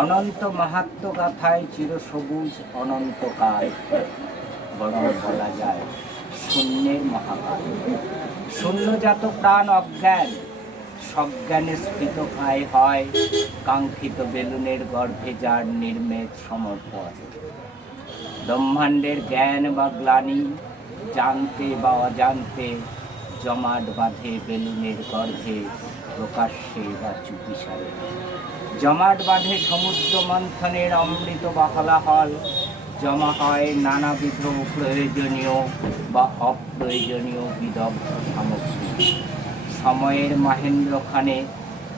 অনন্ত মাহাত্ম গাথায় চিরসবুজ অনন্তকাল বরং বলা যায়, শূন্যের মহাকাল। শূন্যজাত প্রাণ অজ্ঞান, সজ্ঞানে স্ফীত খায় হয়, কাঙ্ক্ষিত বেলুনের গর্ভে যার নির্মেদ সমর্পণ। ব্রহ্মাণ্ডের জ্ঞান বা গ্লানি, জানতে বা অজান্তে, জমাট বাঁধে বেলুনের গর্ভে প্রকাশ্যে বা চুপিসারে জমাট বাঁধে সমুদ্র মন্থনের অমৃত বা হলাহল জমা হয় নানাবিধ প্রয়োজনীয় বা অপ্রয়োজনীয় বিদগ্ধ সামগ্রী। সময়ের মাহেন্দ্রখানে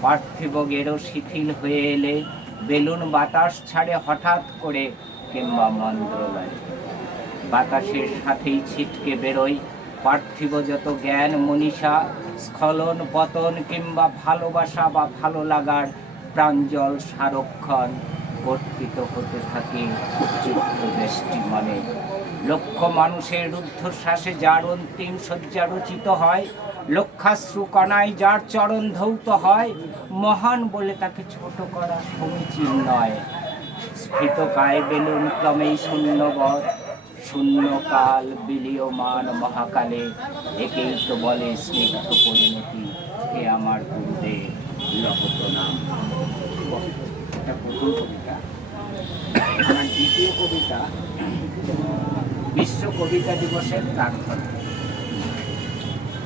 পার্থিব গেরো শিথিল হয়ে এলে বেলুন বাতাস ছাড়ে হঠাৎ করে কিংবা মন্ত্রলয় বাতাসের সাথেই ছিটকে বেরোয় পার্থিব যত জ্ঞান, মনীষা, স্খলন, পতন কিংবা ভালোবাসা বা ভালো লাগার প্রাঞ্জল সারক্ষণ কর্তৃত হতে থাকে চিত্তদৃষ্টি মনে। লক্ষ মানুষের রুদ্ধশ্বাসে যার অন্তিম শয্যা রচিত হয়, লক্ষাশ্রু কণায় যার চরণ ধৌত হয়, মহান বলে তাকে ছোট করা সমীচীন নয়। স্ফীত কায় বেলুন ক্রমেই শূন্যবধ শূন্যকাল বিলীয়মান মহাকালে, একেই তো বলে স্নিগ্ধ পরিণতি। এ আমার গুরুদেব লগত নাম এটা প্রথম কবিতা। আমার দ্বিতীয় কবিতা, বিশ্ব কবিতা দিবসের প্রার্থনা।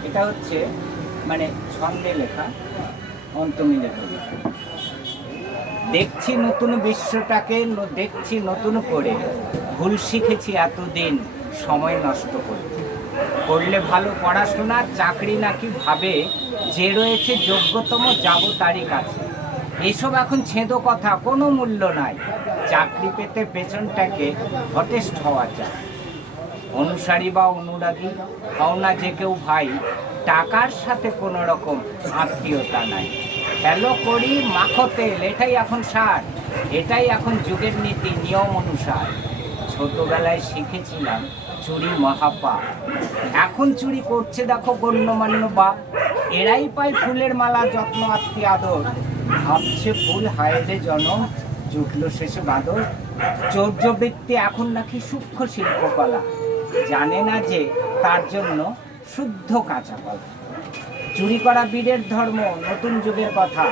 এটা হচ্ছে মানে ছন্দে লেখা অন্তমিলের কবিতা। দেখছি নতুন বিশ্বটাকে দেখছি নতুন করে। ভুল শিখেছি এতদিন, সময় নষ্ট করে। করলে ভালো পড়াশোনা, চাকরি নাকি ভাবে, যে রয়েছে যোগ্যতম যাব তারই কাছে। এসব এখন ছেঁদো কথা, কোনো মূল্য নাই। চাকরি পেতে পেছনটাকে হটেস্ট হওয়া যায়। অনুসারী বা অনুরাগী হও না যে কেউ ভাই, টাকার সাথে কোনো রকম আত্মীয়তা নাই। হ্যালো করি মাখো তেল, এটাই এখন সার এটাই এখন যুগের নীতি, নিয়ম অনুসার। ছোটবেলায় শিখেছিলাম চুরি মহাপা এখন চুরি করছে দেখো গণ্যমান্য বাপ। এরাই পায় ফুলের মালা, যত্ন আত্মি আদর। ভাবছে ফুল হায়রে জনম জুটলো শেষে বাদর। চৌর্যবৃত্তি এখন নাকি সূক্ষ্ম শিল্পকলা। জানে না যে তার জন্য শুদ্ধ কাঁচা কলা। চুরি করা বীরের ধর্ম নতুন যুগের কথা।